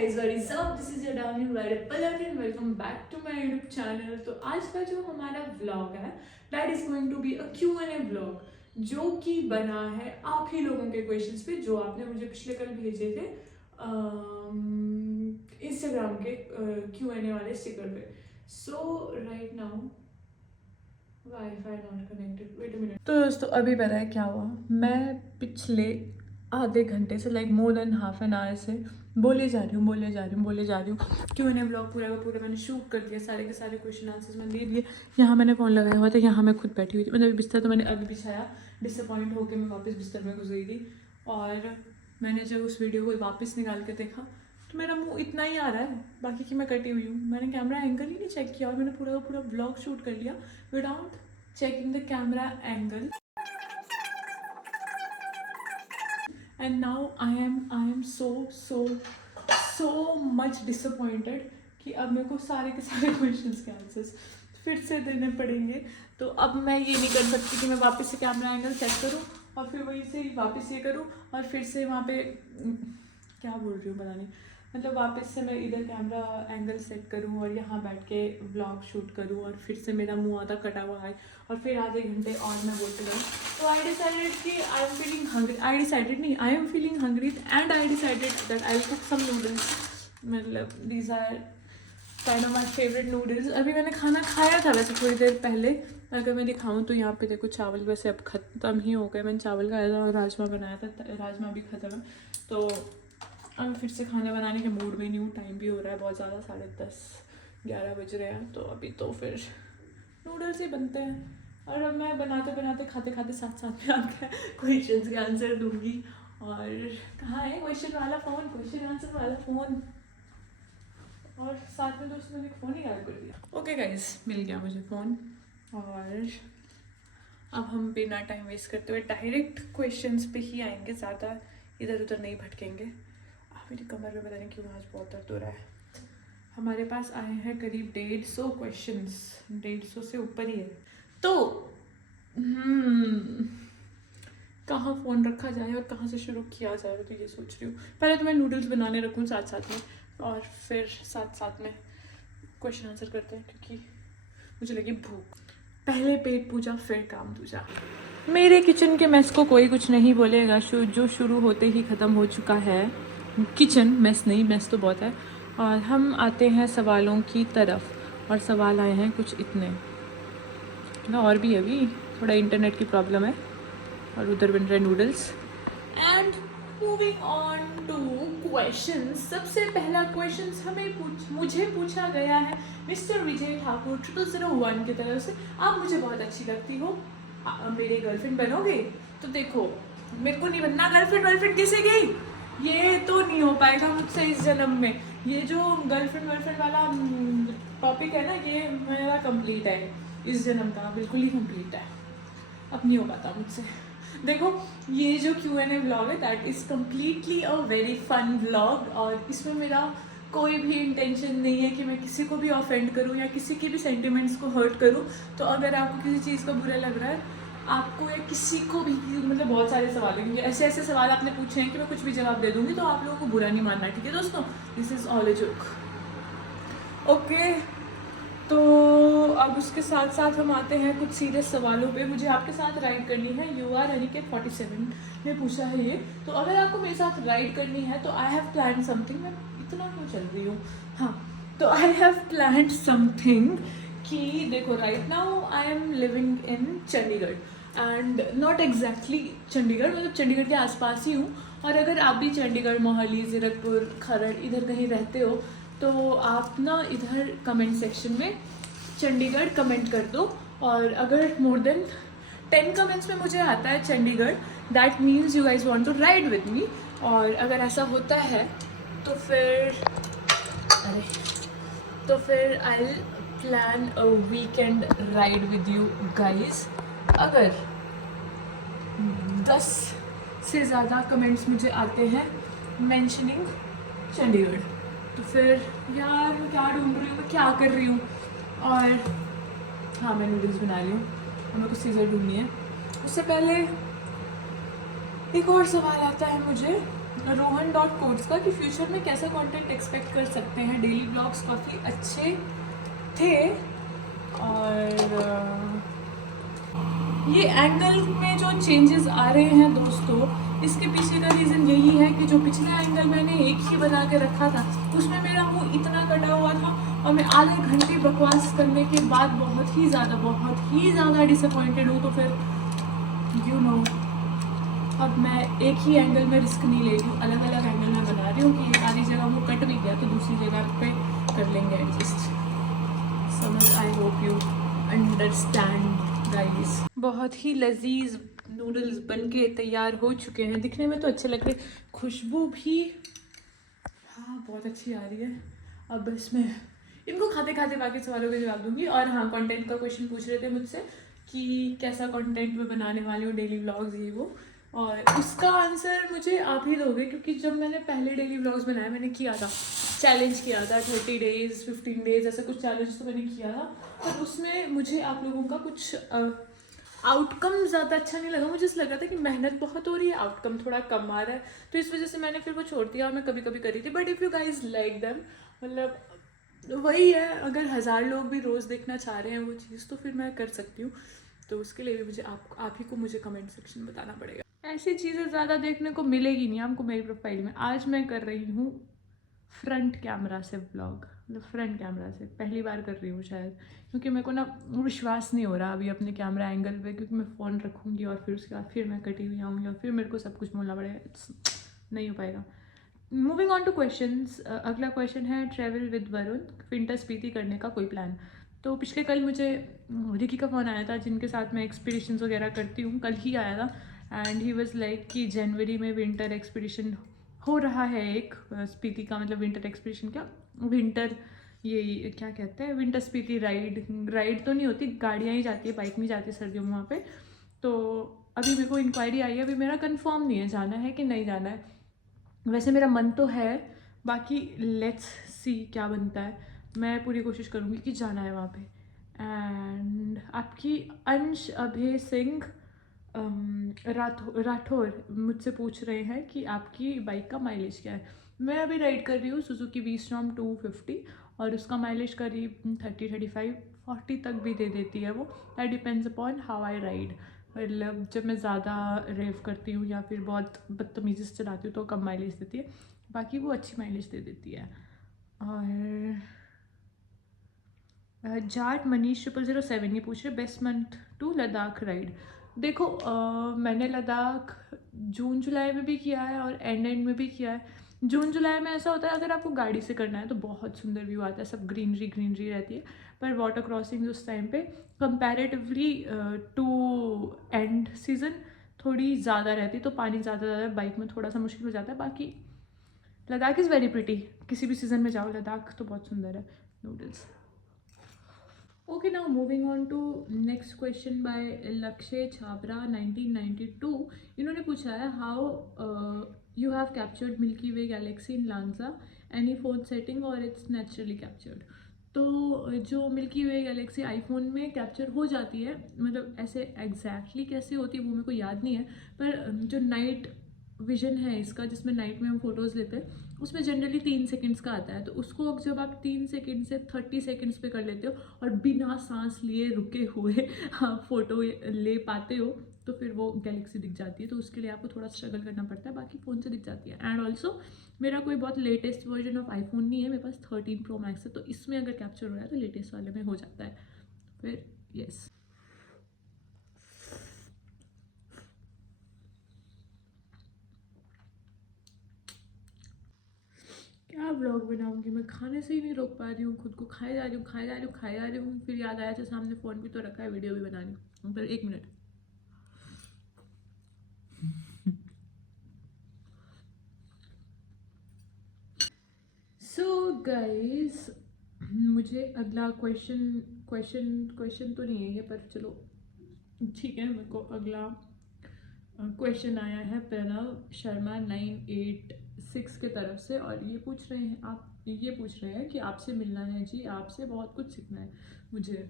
guys, what is up? This is your darling Ride Palak and welcome back to my YouTube channel. तो आज का जो हमारा vlog है that is going to be a Q&A vlog जो कि बना है आप ही लोगों के questions पे जो आपने मुझे पिछले कल भेजे थे Instagram के Q&A वाले sticker पे. So right now Wi-Fi not connected. Wait a minute. तो दोस्तों अभी पता है क्या हुआ, मैं पिछले आधे घंटे से like more than half an hour से बोले जा रही हूँ Q&A ब्लॉग पूरा का पूरा मैंने शूट कर दिया, सारे के सारे क्वेश्चन आंसर्स मैंने दे दिए. यहाँ मैंने फ़ोन लगाया हुआ था, यहाँ मैं खुद बैठी हुई थी, मतलब बिस्तर तो मैंने अभी बिछाया, डिसअपॉइंट होकर मैं वापस बिस्तर में घुस गई थी. और मैंने जब उस वीडियो को वापस निकाल के देखा तो मेरा मुँह इतना ही आ रहा है, बाकी की मैं कटी हुई हूँ. मैंने कैमरा एंगल ही नहीं चेक किया और मैंने पूरा का पूरा ब्लॉग शूट कर लिया without checking the camera angle. And now I am so much disappointed कि अब मेरे को सारे के सारे क्वेश्चंस के आंसर्स फिर से देने पड़ेंगे. तो अब मैं ये नहीं कर सकती कि मैं वापस से कैमरा एंगल चेक करूँ और फिर वहीं से वापस ये करूँ और फिर से वहाँ पे क्या बोल रही हूँ पता नहीं, मतलब वापस से मैं इधर कैमरा एंगल सेट करूँ और यहाँ बैठ के व्लॉग शूट करूँ और फिर से मेरा मुँह आधा कटा हुआ है और फिर आधे घंटे और मैं बोलते रहूँ. तो आई डिसाइडेड कि I am feeling hungry. I am feeling hungry and I decided that I will cook some noodles. मतलब these are kind of my favourite noodles. अभी मैंने खाना खाया था वैसे थोड़ी देर पहले, अगर मैं दिखाऊँ तो यहाँ पे देखो चावल वैसे अब ख़त्म ही हो गए. मैंने चावल खाया था और राजमा बनाया था, राजमा भी ख़त्म है. तो अब फिर से खाना बनाने के मूड में नहीं हूँ. टाइम भी हो रहा है बहुत ज़्यादा, 10:30-11 बज रहे हैं. तो अभी तो फिर नूडल्स ही बनते हैं और अब मैं बनाते बनाते खाते खाते साथ साथ में आपके क्वेश्चंस के आंसर दूंगी. और कहाँ है क्वेश्चन वाला फ़ोन, क्वेश्चन आंसर वाला फ़ोन, और साथ में दोस्तों मैंने फ़ोन ही गायब कर दिया. ओके गाइज, मिल गया मुझे फ़ोन. और अब हम बिना टाइम वेस्ट करते हुए डायरेक्ट क्वेश्चंस पे ही आएंगे, ज़्यादा इधर उधर नहीं भटकेंगे. मेरी कमर में पता नहीं क्यों आज बहुत दर्द हो रहा है. हमारे पास आए हैं करीब 150 क्वेश्चंस, 150 से ऊपर ही है. तो कहाँ फ़ोन रखा जाए और कहाँ से शुरू किया जाए, तो ये सोच रही हूँ. पहले तो मैं नूडल्स बनाने रखूँ साथ साथ में और फिर साथ साथ में क्वेश्चन आंसर करते हैं क्योंकि मुझे लगी भूख. पहले पेट पूजा फिर काम दूजा. मेरे किचन के मेस को कोई कुछ नहीं बोलेगा, जो शुरू होते ही ख़त्म हो चुका है. किचन मेस नहीं, मेस तो बहुत है. और हम आते हैं सवालों की तरफ और सवाल आए हैं कुछ इतने ना, और भी अभी थोड़ा इंटरनेट की प्रॉब्लम है और उधर बन रहे noodles. And moving on to question. सबसे पहला क्वेश्चन मुझे पूछा गया है मिस्टर विजय ठाकुर 2001 की तरफ से. आप मुझे बहुत अच्छी लगती हो, मेरी गर्लफ्रेंड बनोगे? तो देखो, मेरे को नहीं बनना गर्लफ्रेंड किसे गई, ये तो नहीं हो पाएगा मुझसे इस जन्म में. ये जो गर्लफ्रेंड वाला टॉपिक है ना, ये मेरा कंप्लीट है इस जन्म का, बिल्कुल ही कंप्लीट है. अब नहीं हो पाता मुझसे. देखो, ये जो Q&A व्लॉग है that is completely a very fun vlog और इसमें मेरा कोई भी इंटेंशन नहीं है कि मैं किसी को भी ऑफेंड करूँ या किसी के भी सेंटिमेंट्स को हर्ट करूँ. तो अगर आपको किसी चीज़ का बुरा लग रहा है, आपको या किसी को भी, मतलब बहुत सारे सवाल हैं क्योंकि ऐसे ऐसे सवाल आपने पूछे हैं कि मैं कुछ भी जवाब दे दूँगी, तो आप लोगों को बुरा नहीं मानना, ठीक है दोस्तों. This is all a joke. Okay, तो अब उसके साथ साथ हम आते हैं कुछ सीरियस सवालों पे. मुझे आपके साथ राइड करनी है. UR अनिकेत 47 ने पूछा है ये. तो अगर आपको मेरे साथ राइड करनी है तो आई हैव प्लान समथिंग. मैं इतना क्यों चल रही हूँ. हाँ, तो आई हैव प्लान समथिंग कि देखो, right now I M living in Chandigarh and not exactly Chandigarh, मतलब चंडीगढ़ के आसपास ही हूँ. और अगर आप भी चंडीगढ़, मोहाली, जीरकपुर, खरड़ इधर कहीं रहते हो तो आप ना इधर कमेंट सेक्शन में चंडीगढ़ कमेंट कर दो. और अगर मोर देन 10 कमेंट्स में मुझे आता है Chandigarh, that means you guys want to ride with me. और अगर ऐसा होता है तो फिर I will plan a weekend ride with you guys. अगर 10 से ज़्यादा कमेंट्स मुझे आते हैं मेंशनिंग चंडीगढ़, तो फिर यार मैं क्या ढूंढ रही हूँ, मैं क्या कर रही हूँ. और हाँ, मैं नूडल्स बना रही हूँ और मेरे को सीजर ढूंढनी है. उससे पहले एक और सवाल आता है मुझे रोहन डॉट कोड्स का कि फ्यूचर में कैसा कंटेंट एक्सपेक्ट कर सकते हैं। डेली ब्लॉग्स काफ़ी अच्छे थे और ये एंगल में जो चेंजेस आ रहे हैं दोस्तों, इसके पीछे का रीज़न यही है कि जो पिछला एंगल मैंने एक ही बना के रखा था उसमें मेरा मुंह इतना कटा हुआ था और मैं आधे घंटे बकवास करने के बाद बहुत ही ज़्यादा डिसअपॉइंटेड हूँ। तो फिर अब मैं एक ही एंगल में रिस्क नहीं ले रही हूँ, अलग अलग एंगल में बना रही हूँ कि एक आधी जगह वो कट भी गया तो दूसरी जगह पे कर लेंगे एडजस्ट। समझ, आई होप यू अंडरस्टैंड गाइस। बहुत ही लजीज नूडल्स बनके तैयार हो चुके हैं, दिखने में तो अच्छे लग रहे, खुशबू भी हाँ बहुत अच्छी आ रही है। अब इसमें इनको खाते खाते बाकी सवालों के जवाब दूंगी। और हाँ, कंटेंट का क्वेश्चन पूछ रहे थे मुझसे कि कैसा कंटेंट मैं बनाने वाली हूँ, डेली व्लॉग्स ये वो, और उसका आंसर मुझे आप ही दोगे क्योंकि जब मैंने पहले डेली व्लॉग्स बनाए, मैंने किया था चैलेंज किया था 30 डेज 15 डेज ऐसा कुछ चैलेंज तो मैंने किया था, पर उसमें मुझे आप लोगों का कुछ आउटकम ज़्यादा अच्छा नहीं लगा। मुझे ऐसा लगा था कि मेहनत बहुत हो रही है, आउटकम थोड़ा कम आ रहा है, तो इस वजह से मैंने फिर वो छोड़ दिया और मैं कभी कभी करी थी। But if you guys like them, मतलब वही है, अगर 1000 लोग भी रोज़ देखना चाह रहे हैं वो चीज़ तो फिर मैं कर सकती हूँ। तो उसके लिए भी मुझे आप ही को मुझे कमेंट सेक्शन बताना पड़ेगा। ऐसी चीज़ें ज़्यादा देखने को मिलेगी नहीं आपको मेरी प्रोफाइल में। आज मैं कर रही हूँ फ्रंट कैमरा से व्लॉग, मतलब फ्रंट कैमरा से पहली बार कर रही हूँ शायद, क्योंकि मेरे को ना विश्वास नहीं हो रहा अभी अपने कैमरा एंगल पे, क्योंकि मैं फ़ोन रखूँगी और फिर उसके बाद फिर मैं कटी हुई आऊँगी और फिर मेरे को सब कुछ बोलना पड़ेगा, नहीं हो पाएगा। मूविंग ऑन टू क्वेश्चंस, अगला क्वेश्चन है travel with Varun, winter Spiti करने का कोई प्लान। तो पिछले कल मुझे रिकी का फ़ोन आया था जिनके साथ मैं एक्सपीडिशंस वगैरह करती हूँ, कल ही आया था एंड ही वाज लाइक कि जनवरी में विंटर एक्सपीडिशन हो रहा है एक स्पीति का, मतलब विंटर एक्सपीडिशन क्या विंटर ये क्या कहते हैं, विंटर स्पीति राइड तो नहीं होती, गाड़ियाँ ही जाती है, बाइक नहीं जाती सर्दियों में वहाँ पे। तो अभी मेरे को इंक्वायरी आई है, अभी मेरा कंफर्म नहीं है जाना है कि नहीं जाना है। वैसे मेरा मन तो है, बाकी लेट्स सी क्या बनता है। मैं पूरी कोशिश करूँगी कि जाना है वहाँ पे। एंड आपकी अंश अभय सिंह राठौर मुझसे पूछ रहे हैं कि आपकी बाइक का माइलेज क्या है। मैं अभी राइड कर रही हूँ सुजुकी वी-स्टॉर्म 250 और उसका माइलेज करीब 30-35-40 तक भी दे देती है वो। That depends upon how I ride, मतलब जब मैं ज़्यादा रेव करती हूँ या फिर बहुत बदतमीज़ी से चलाती हूँ तो कम माइलेज देती है, बाकी वो अच्छी माइलेज दे देती है। और जाट मनीष 007 ये पूछ रहे best month to Ladakh ride. देखो मैंने लद्दाख जून जुलाई में भी किया है और एंड में भी किया है। जून जुलाई में ऐसा होता है अगर आपको गाड़ी से करना है तो बहुत सुंदर व्यू आता है, सब ग्रीनरी रहती है, पर वाटर क्रॉसिंग उस टाइम पे कंपैरेटिवली टू एंड सीज़न थोड़ी ज़्यादा रहती है, तो पानी ज़्यादा बाइक में थोड़ा सा मुश्किल हो जाता है। बाकी लद्दाख इज़ वेरी प्रिटी, किसी भी सीज़न में जाओ लद्दाख तो बहुत सुंदर है। Noodles. Okay, now moving on to next question by Lakshay Chhabra 1992. इन्होंने पूछा है how you have captured Milky Way galaxy in Lanza, any phone setting or it's naturally captured. तो जो मिल्की वे गैलेक्सी आईफोन में कैप्चर हो जाती है, मतलब ऐसे एग्जैक्टली कैसे होती है वो मेरे को याद नहीं है, पर जो नाइट विजन है इसका जिसमें नाइट में हम फोटोज़ लेते हैं उसमें जनरली 3 सेकंड्स का आता है, तो उसको जब आप 3 सेकंड से 30 सेकंड्स पे कर लेते हो और बिना सांस लिए रुके हुए आप फोटो ले पाते हो तो फिर वो गैलेक्सी दिख जाती है। तो उसके लिए आपको थोड़ा स्ट्रगल करना पड़ता है, बाकी फ़ोन से दिख जाती है। एंड ऑल्सो मेरा कोई बहुत लेटेस्ट वर्जन ऑफ आईफोन नहीं है, मेरे पास 13 प्रो मैक्स है, तो इसमें अगर कैप्चर हो रहा है तो लेटेस्ट वाले में हो जाता है फिर। यस, क्या ब्लॉग बनाऊंगी मैं, खाने से ही नहीं रोक पा रही हूँ खुद को, खाए जा रही हूँ, फिर याद आया था सामने फ़ोन भी तो रखा है, वीडियो भी बनानी। फिर 1 मिनट। सो गाइस, मुझे अगला क्वेश्चन तो नहीं है ये, पर चलो ठीक है, मेरे को अगला क्वेश्चन आया है प्रणव शर्मा 986 के तरफ से, और ये पूछ रहे हैं कि आपसे मिलना है जी, आपसे बहुत कुछ सीखना है मुझे।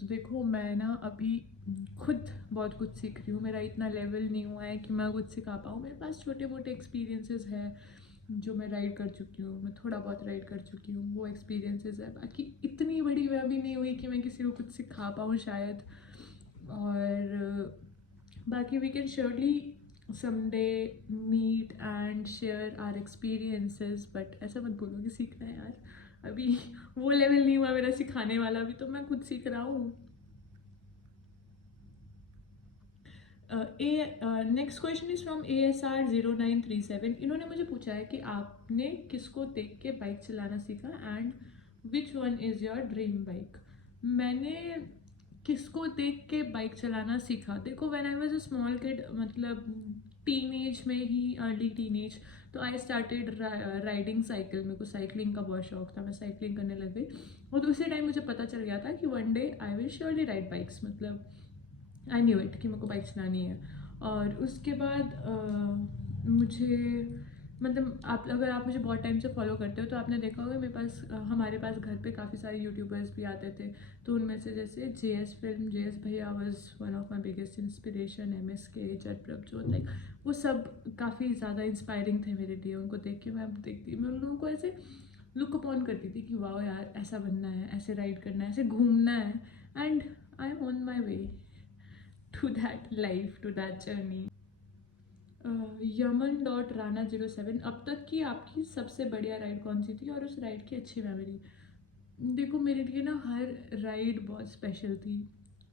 तो देखो मैं ना अभी खुद बहुत कुछ सीख रही हूँ, मेरा इतना लेवल नहीं हुआ है कि मैं कुछ सिखा पाऊँ। मेरे पास छोटे मोटे एक्सपीरियंसेस हैं जो मैं राइड कर चुकी हूँ, मैं थोड़ा बहुत राइड कर चुकी हूँ, वो एक्सपीरियंसेस है। बाकी इतनी बड़ी मैं अभी नहीं हुई कि मैं किसी को कुछ सिखा पाऊँ शायद। और बाकी we can surely someday meet and share our experiences, but ऐसा मत बोलो कि सीखना है यार, अभी वो लेवल नहीं हुआ मेरा सिखाने वाला, अभी तो मैं खुद सीख रहा हूँ। Next question is from ASR0937। इन्होंने मुझे पूछा है कि आपने किसको देख के बाइक चलाना सीखा and which one is your dream bike. मैंने किसको देख के बाइक चलाना सीखा, देखो when I was a small kid, मतलब टीन एज में ही, अर्ली टीन एज, तो आई स्टार्टेड राइडिंग साइकिल। मेरे को साइकिलिंग का बहुत शौक था, मैं साइकिलिंग करने लग गई और दूसरे टाइम मुझे पता चल गया था कि one day I will surely ride bikes, मतलब आई न्यू इट कि मेरे को बाइक चलानी है। और उसके बाद मुझे, मतलब आप अगर आप मुझे बहुत टाइम से फॉलो करते हो तो आपने देखा होगा मेरे पास हमारे पास घर पे काफ़ी सारे यूट्यूबर्स भी आते थे। तो उनमें से जैसे JS फिल्म, JS भैया was one of my biggest inspiration, MSK, Jatt Prabhjot, like वो सब काफ़ी ज़्यादा इंस्पायरिंग थे मेरे लिए। उनको देख के मैं उन लोगों को ऐसे लुक अपॉन करती थी कि वाह यार ऐसा बनना है, ऐसे राइड करना है, ऐसे घूमना है। And I M on my way to that life, to that journey. Yaman.Rana07, अब तक की आपकी सबसे बढ़िया राइड कौन सी थी और उस राइड की अच्छी मेमोरी। देखो मेरे लिए ना हर राइड बहुत स्पेशल थी,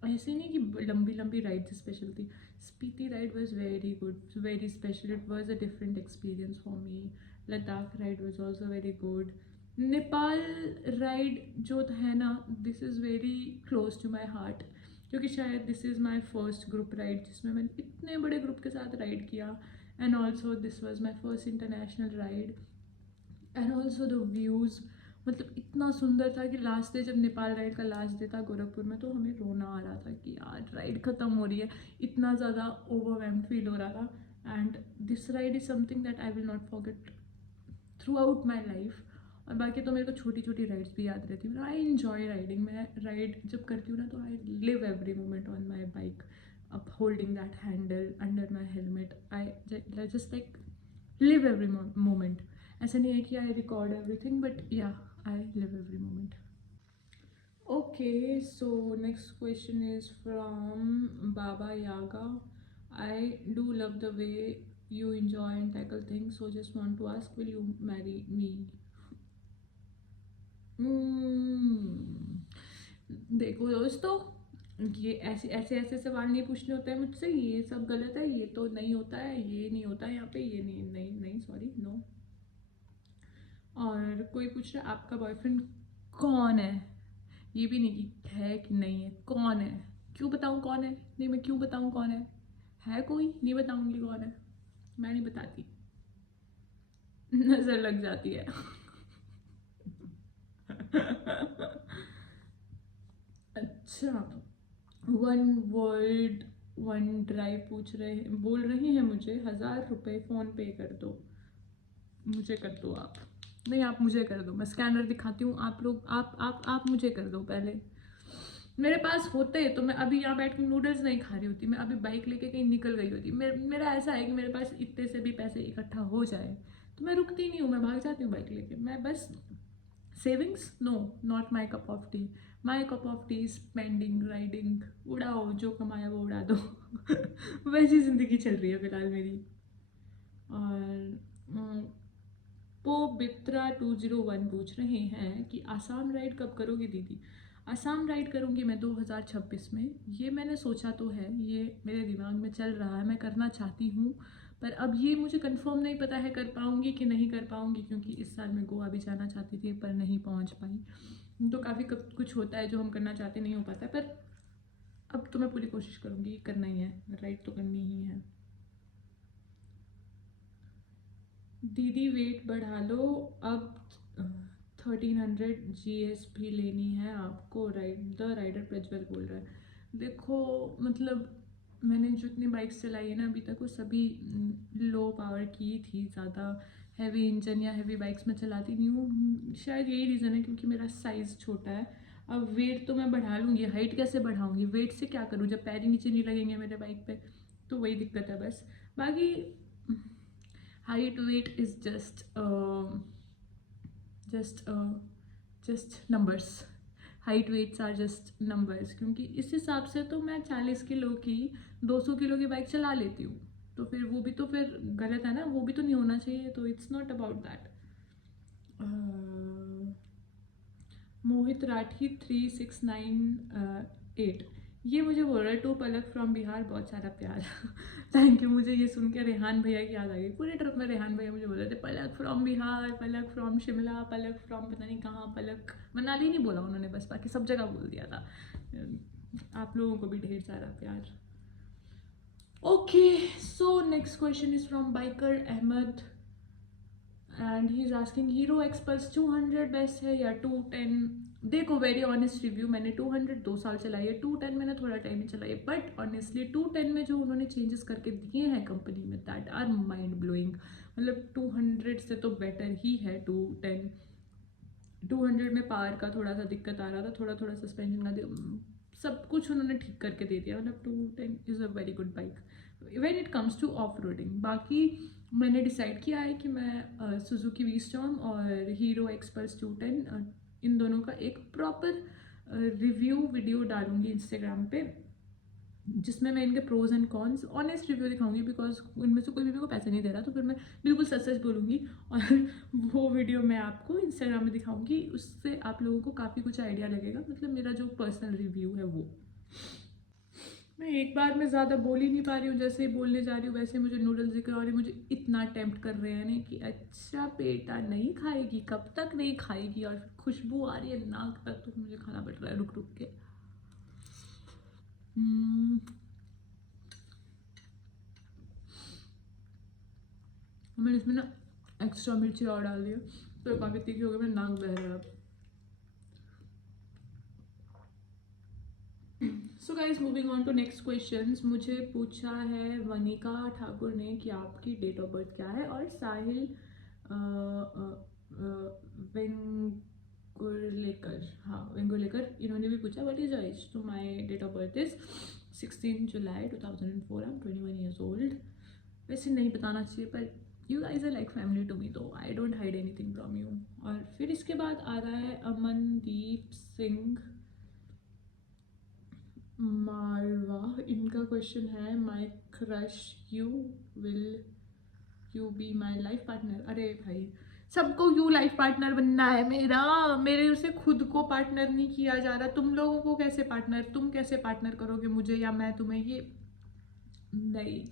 ऐसे नहीं कि लंबी लंबी राइड से स्पेशल थी। Spiti ride was very good, very special, it was a different experience for me. Ladakh ride was also very good. Nepal ride जो है ना, this is very close to my heart, क्योंकि शायद this is my first group ride जिसमें मैंने इतने बड़े group के साथ राइड किया। And also this was my first international ride. And also the views, मतलब इतना सुंदर था कि लास्ट डे, जब नेपाल राइड का लास्ट डे था गोरखपुर में, तो हमें रोना आ रहा था कि यार राइड ख़त्म हो रही है, इतना ज़्यादा ओवरवेल्म्ड फील हो रहा था। And this ride is something that I will not forget through out my life. और बाकी तो मेरे को छोटी छोटी राइड्स भी याद रहती हैं। आई इन्जॉय राइडिंग, मैं राइड जब करती हूँ ना तो I live every moment on my bike, अब holding that handle under my helmet, I just like live every moment. ऐसा नहीं है कि I record everything, but yeah I live every moment. Okay, so next question is from Baba Yaga. I do love the way you enjoy and tackle things, so just want to ask, will you marry me? देखो दोस्तों, ये ऐसे ऐसे ऐसे सवाल नहीं पूछने होते हैं मुझसे, ये सब गलत है, ये तो नहीं होता है, ये नहीं होता है यहाँ पे, ये नहीं नहीं नहीं, सॉरी, नो। और कोई पूछ रहा है आपका बॉयफ्रेंड कौन है, ये भी नहीं कि है कि नहीं है, कौन है। क्यों बताऊँ कौन है, नहीं मैं क्यों बताऊँ कौन है कोई, नहीं बताऊँगी कौन है, मैं नहीं बताती, नज़र लग जाती है। अच्छा, वन वर्ल्ड वन ड्राइव बोल रहे हैं मुझे 1000 रुपये फ़ोन पे कर दो, मुझे कर दो आप, नहीं आप मुझे कर दो, मैं स्कैनर दिखाती हूँ, आप लोग आप मुझे कर दो पहले। मेरे पास होते तो मैं अभी यहाँ बैठ के नूडल्स नहीं खा रही होती, मैं अभी बाइक लेके कहीं निकल गई होती। मेरा ऐसा है कि मेरे पास इतने से भी पैसे इकट्ठा हो जाए तो मैं रुकती नहीं हूँ, मैं भाग जाती हूँ बाइक लेके। मैं बस savings, no, not my cup of tea. My cup of tea spending, riding, उड़ाओ जो कमाया वो उड़ा दो। वैसी ज़िंदगी चल रही है फ़िलहाल मेरी। और पोबित्रा 201 पूछ रहे हैं कि आसाम राइड कब करोगी दीदी। आसाम राइड करूँगी मैं 2026 में, ये मैंने सोचा तो है, ये मेरे दिमाग में चल रहा है, मैं करना चाहती हूँ। पर अब ये मुझे कंफर्म नहीं पता है कर पाऊँगी कि नहीं कर पाऊँगी, क्योंकि इस साल मैं गोवा भी जाना चाहती थी पर नहीं पहुँच पाई। तो काफ़ी कुछ होता है जो हम करना चाहते नहीं हो पाता, पर अब तो मैं पूरी कोशिश करूँगी, करना ही है, राइड तो करनी ही है। दीदी वेट बढ़ा लो, अब 1300 GSP लेनी है आपको, द राइडर प्रज्वल बोल रहा है। देखो मतलब मैंने जितनी बाइक्स चलाई है ना अभी तक, वो सभी लो पावर की थी, ज़्यादा हैवी इंजन या हैवी बाइक्स में चलाती नहीं हूँ। शायद यही रीज़न है क्योंकि मेरा साइज़ छोटा है। अब वेट तो मैं बढ़ा लूँगी, हाइट कैसे बढ़ाऊँगी, वेट से क्या करूँ जब पैर ही नीचे नहीं लगेंगे मेरे बाइक पे, तो वही दिक्कत है बस। बाकी height weight is just just numbers, height weights are just numbers, क्योंकि इस हिसाब से तो मैं 40 किलो की 200 किलो की बाइक चला लेती हूँ, तो फिर वो भी तो फिर गलत है ना, वो भी तो नहीं होना चाहिए, तो इट्स नॉट अबाउट दैट। मोहित राठी 3698 ये मुझे बोल रहा है टू पलक फ्रॉम बिहार, बहुत सारा प्यार। Thank you. मुझे ये सुन के रेहान भैया की याद आ गई। पूरे ट्रिप में रेहान भैया मुझे बोल रहे थे Palak from Bihar, Palak from Shimla, Palak from पता नहीं कहाँ, पलक मनाली नहीं बोला उन्होंने, बस बाकी सब जगह बोल दिया था। आप लोगों को भी ढेर सारा प्यार। Okay, so next question is from biker Ahmed and he is asking Hero Xpulse 200 best है या 210। देखो वेरी ऑनेस्ट रिव्यू, मैंने 200 2 साल चलाई है, 210 मैंने थोड़ा टाइम ही चलाई है, बट ऑनेस्टली 210 में जो उन्होंने चेंजेस करके दिए हैं कंपनी में दैट आर माइंड ब्लोइंग। मतलब 200 से तो बेटर ही है 210। 200 में पावर का थोड़ा सा दिक्कत आ रहा था, थोड़ा थोड़ा सस्पेंशन का सब कुछ उन्होंने ठीक करके दे दिया। मतलब 210 is a very good bike when it comes to off roading. बाकी मैंने डिसाइड किया है कि मैं सुजुकी वी स्टॉर्म और हीरो एक्सपल्स 210 इन दोनों का एक प्रॉपर रिव्यू वीडियो डालूंगी इंस्टाग्राम पे, जिसमें मैं इनके pros and cons honest review दिखाऊंगी, बिकॉज उनमें से कोई भी मेरे को पैसे नहीं दे रहा, तो फिर मैं बिल्कुल सच सच बोलूँगी और वो वीडियो मैं आपको इंस्टाग्राम में दिखाऊंगी। उससे आप लोगों को काफ़ी कुछ आइडिया लगेगा, मतलब मेरा जो पर्सनल रिव्यू है वो। मैं एक बार में ज़्यादा बोल ही नहीं पा रही हूँ, जैसे ही बोलने जा रही हूँ वैसे मुझे नूडल्स दिख रहे हैं और ये मुझे इतना टेम्प्ट कर रहे हैं ना कि अच्छा बेटा नहीं खाएगी, कब तक नहीं खाएगी, और फिर खुशबू आ रही है नाक तक, तो मुझे खाना पड़ रहा है रुक रुक के। मैंने इसमें ना एक्स्ट्रा मिर्ची और डाल दिया, तो काफ़ी तीखी हो गई, मेरा नाक बह रहा है अब। So guys moving on to next questions. मुझे पूछा है वनिका ठाकुर ने कि आपकी डेट ऑफ बर्थ क्या है, और साहिल वेंगुर्लेकर, हाँ वेंगुर्लेकर, इन्होंने भी पूछा व्हाट इज योर एज। तो my date of birth is 16 July 2004। I am 21 years old. वैसे नहीं बताना चाहिए पर you guys are like family to me, तो I don't hide anything from you. और फिर इसके बाद आ रहा है अमनदीप सिंह मारवा। इनका क्वेश्चन है my crush you, will you be my life partner. अरे भाई, सबको यू लाइफ पार्टनर बनना है मेरा, मेरे से खुद को पार्टनर नहीं किया जा रहा। तुम लोगों को कैसे पार्टनर, तुम कैसे पार्टनर करोगे मुझे या मैं तुम्हें, ये नहीं।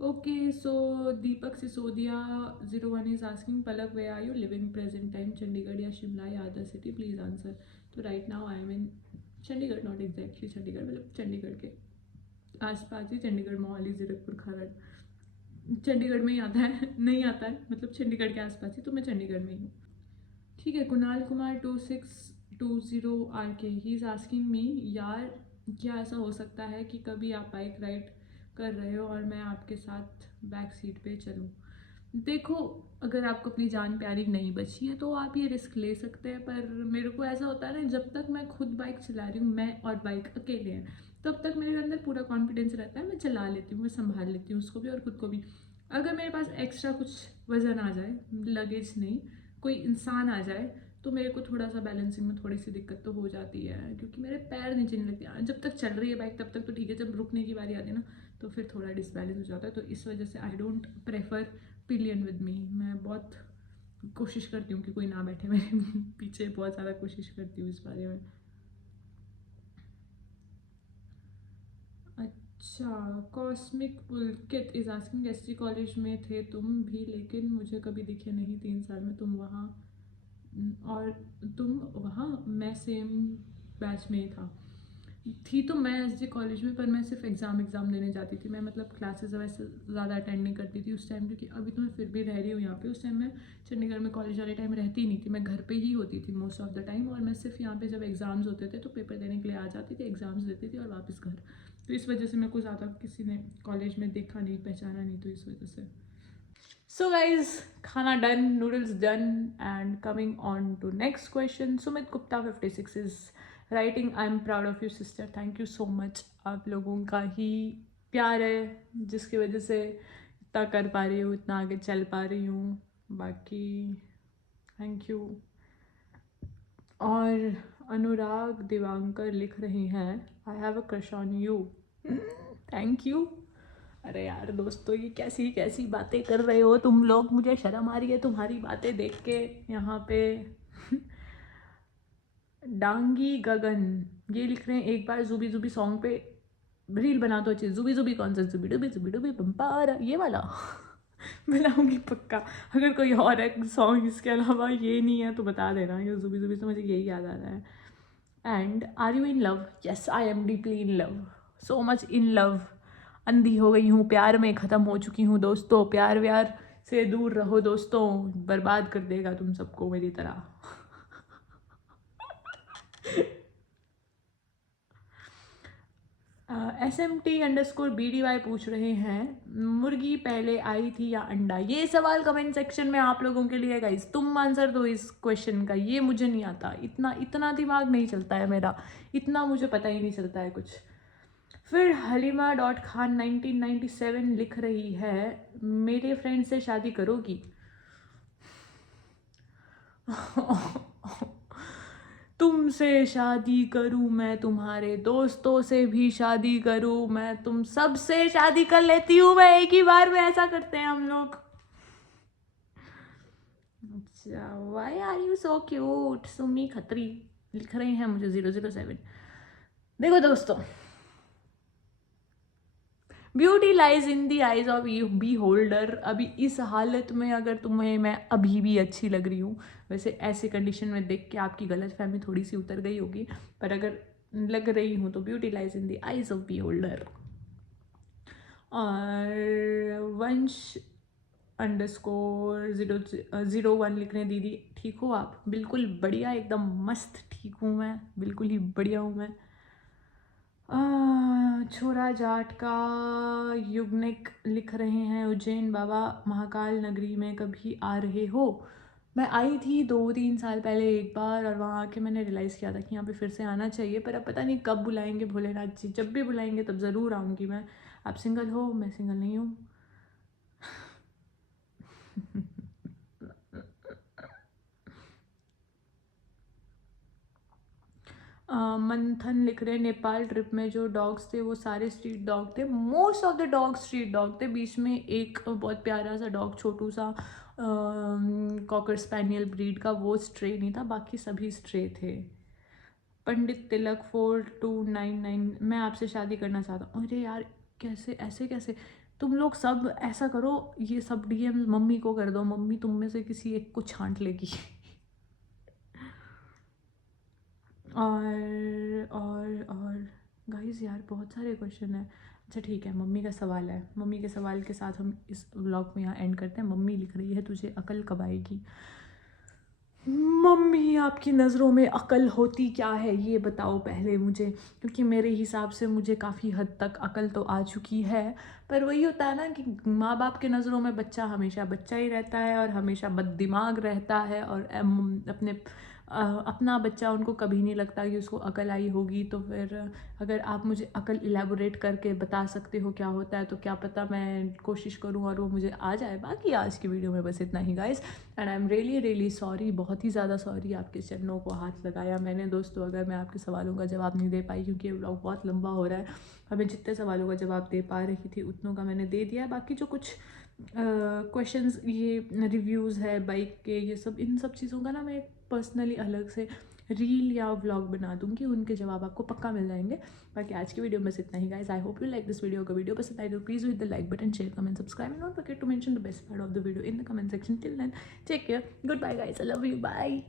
Okay, so Deepak Sisodia 01 is asking Palak where are you living present time, Chandigarh या शिमला या अदर सिटी, प्लीज आंसर। तो right now I am in Chandigarh, not exactly Chandigarh, मतलब चंडीगढ़ के आसपास ही, चंडीगढ़ मोहाली जीरकपुर खरड़ चंडीगढ़ में ही आता है, नहीं आता है मतलब चंडीगढ़ के आसपास ही, तो मैं चंडीगढ़ में ही हूँ। ठीक है, कुणाल कुमार 2620 आर के ही इज़ आस्किंग मी, यार क्या ऐसा हो सकता है कि कभी आप बाइक राइड कर रहे हो और मैं आपके साथ बैक सीट पे चलूँ। देखो, अगर आपको अपनी जान प्यारी नहीं बची है तो आप ये रिस्क ले सकते हैं, पर मेरे को ऐसा होता है ना, जब तक मैं खुद बाइक चला रही हूँ, मैं और बाइक अकेले हैं, तब तक मेरे अंदर पूरा कॉन्फिडेंस रहता है, मैं चला लेती हूँ, मैं संभाल लेती हूँ उसको भी और खुद को भी। अगर मेरे पास एक्स्ट्रा कुछ वजन आ जाए, लगेज नहीं, कोई इंसान आ जाए, तो मेरे को थोड़ा सा बैलेंसिंग में थोड़ी सी दिक्कत तो हो जाती है, क्योंकि मेरे पैर नीचे नहीं लगते। जब तक चल रही है बाइक तब तक तो ठीक है, जब रुकने की बारी आती है ना, तो फिर थोड़ा डिसबैलेंस हो जाता है। तो इस वजह से I don't prefer pillion with me. मैं बहुत कोशिश करती हूँ कि कोई ना बैठे मेरे पीछे, बहुत ज़्यादा कोशिश करती हूँ इस बारे में। अच्छा, cosmic Pulkit is asking ST college में थे तुम भी, लेकिन मुझे कभी दिखे नहीं 3 साल में तुम वहाँ, और तुम वहाँ, मैं सेम बैच में ही थी तो मैं एसडी कॉलेज में, पर मैं सिर्फ एग्ज़ाम देने जाती थी। मैं मतलब क्लासेस वैसे ज़्यादा अटेंड नहीं करती थी उस टाइम, क्योंकि अभी तो मैं फिर भी रह रही हूँ यहाँ पे। उस टाइम मैं चंडीगढ़ में कॉलेज वाले टाइम रहती ही नहीं थी, मैं घर पे ही होती थी मोस्ट ऑफ द टाइम, और मैं सिर्फ यहाँ पे जब एग्ज़ाम्स होते थे तो पेपर देने के लिए आ जाती थी, एग्ज़ाम्स देती थी और वापस घर। तो इस वजह से मेरे को ज़्यादा किसी ने कॉलेज में देखा नहीं, पहचाना नहीं, तो इस वजह से। So guys, खाना done, noodles done, and coming on to next question. Sumit Gupta 56 is writing, I'm proud of you sister. Thank you so much. आप लोगों का ही प्यार है जिसकी वजह से इतना कर पा रही हूँ, इतना आगे चल पा रही हूँ. बाकी थैंक यू. और अनुराग दिवांकर लिख रहे हैं, I have a crush on you. Thank you. अरे यार दोस्तों, ये कैसी कैसी बातें कर रहे हो तुम लोग, मुझे शर्म आ रही है तुम्हारी बातें देख के. यहाँ पे डांगी गगन ये लिख रहे हैं, एक बार जुबी जुबी सॉन्ग पे रील बना दो अच्छी. जुबी जुबी कौन सा? जुबी डुबी पंपारा, ये वाला बनाऊंगी पक्का. अगर कोई और एक सॉन्ग इसके अलावा ये नहीं है तो बता देना. ये जुबी जुबी तो मुझे यही याद आ रहा है. And are you in love? Yes, I am deeply in love, so much in love. अंधी हो गई हूँ, प्यार में ख़त्म हो चुकी हूँ दोस्तों. प्यार व्यार से दूर रहो दोस्तों, बर्बाद कर देगा तुम सबको मेरी तरह. SMT_BDY पूछ रहे हैं, मुर्गी पहले आई थी या अंडा? ये सवाल कमेंट सेक्शन में आप लोगों के लिए गाइस. तुम आंसर दो इस क्वेश्चन का. ये मुझे नहीं आता, इतना दिमाग नहीं चलता है मेरा, इतना मुझे पता ही नहीं चलता है कुछ. फिर हलीमा.खान 1997 लिख रही है, मेरे फ्रेंड से शादी करोगी? तुमसे शादी करूं मैं, तुम्हारे दोस्तों से भी शादी करूं मैं, तुम सब से शादी कर लेती हूँ मैं एक ही बार में. ऐसा करते हैं हम लोग. अच्छा, why are you so cute? Sumi Khatri लिख रहे हैं मुझे 007. देखो दोस्तों, beauty lies in the eyes of you beholder. अभी इस हालत में अगर तुम्हें मैं अभी भी अच्छी लग रही हूँ, वैसे ऐसे कंडीशन में देख के आपकी गलत फहमी थोड़ी सी उतर गई होगी, पर अगर लग रही हूँ तो beauty lies in the eyes of beholder. और वंश _001 लिख रहे हैं, दीदी ठीक हो आप? बिल्कुल बढ़िया, एकदम मस्त ठीक हूँ मैं, बिल्कुल ही बढ़िया हूँ मैं. छोरा जाट का युग्निक लिख रहे हैं, उज्जैन बाबा महाकाल नगरी में कभी आ रहे हो? मैं आई थी 2-3 साल पहले एक बार, और वहाँ आके मैंने रियलाइज़ किया था कि यहाँ पे फिर से आना चाहिए, पर अब पता नहीं कब बुलाएंगे भोलेनाथ जी. जब भी बुलाएंगे तब ज़रूर आऊँगी मैं. आप सिंगल हो? मैं सिंगल नहीं हूँ. मंथन लिख रहे हैं, नेपाल ट्रिप में जो डॉग्स थे वो सारे स्ट्रीट डॉग थे. Most of the dog street dog थे. बीच में एक बहुत प्यारा सा डॉग, छोटू सा कॉकर स्पैनियल ब्रीड का, वो स्ट्रे नहीं था, बाकी सभी स्ट्रे थे. पंडित तिलक 4299, मैं आपसे शादी करना चाहता हूँ. अरे यार, कैसे ऐसे कैसे? तुम लोग सब ऐसा करो, ये सब DM मम्मी को कर दो, मम्मी तुम में से किसी एक को छांट लेगी. और गाइस यार बहुत सारे क्वेश्चन हैं. अच्छा ठीक है, मम्मी का सवाल है. मम्मी के सवाल के साथ हम इस व्लॉग में यहाँ एंड करते हैं. मम्मी लिख रही है, तुझे अकल कब आएगी? मम्मी, आपकी नज़रों में अकल होती क्या है ये बताओ पहले मुझे, क्योंकि मेरे हिसाब से मुझे काफ़ी हद तक अकल तो आ चुकी है, पर वही होता है ना कि माँ बाप के नज़रों में बच्चा हमेशा बच्चा ही रहता है और हमेशा बददिमाग रहता है, और अपना बच्चा उनको कभी नहीं लगता कि उसको अकल आई होगी. तो फिर अगर आप मुझे अकल इलेबोरेट करके बता सकते हो क्या होता है तो क्या पता मैं कोशिश करूं और वो मुझे आ जाए. बाकी आज की वीडियो में बस इतना ही guys, and I am really sorry, बहुत ही ज़्यादा सॉरी आपके चरणों को हाथ लगाया मैंने दोस्तों, अगर मैं आपके सवालों का जवाब नहीं दे पाई, क्योंकि ये व्लॉग बहुत लंबा हो रहा है. हमें जितने सवालों का जवाब दे पा रही थी उतनों का मैंने दे दिया. बाकी जो कुछ क्वेश्चंस, ये रिव्यूज़ है बाइक के, ये सब, इन सब चीज़ों का ना मैं पर्सनली अलग से रील या व्लॉग बना दूंगी, उनके जवाब आपको पक्का मिल जाएंगे. बाकी आज की वीडियो में बस इतना ही guys. I hope you like this video. का वीडियो पसंद आए तो please with the like button, share, comment, subscribe, and not forget to mention the best part of the video in the comment section. Till then take care, good bye guys, I love you, bye.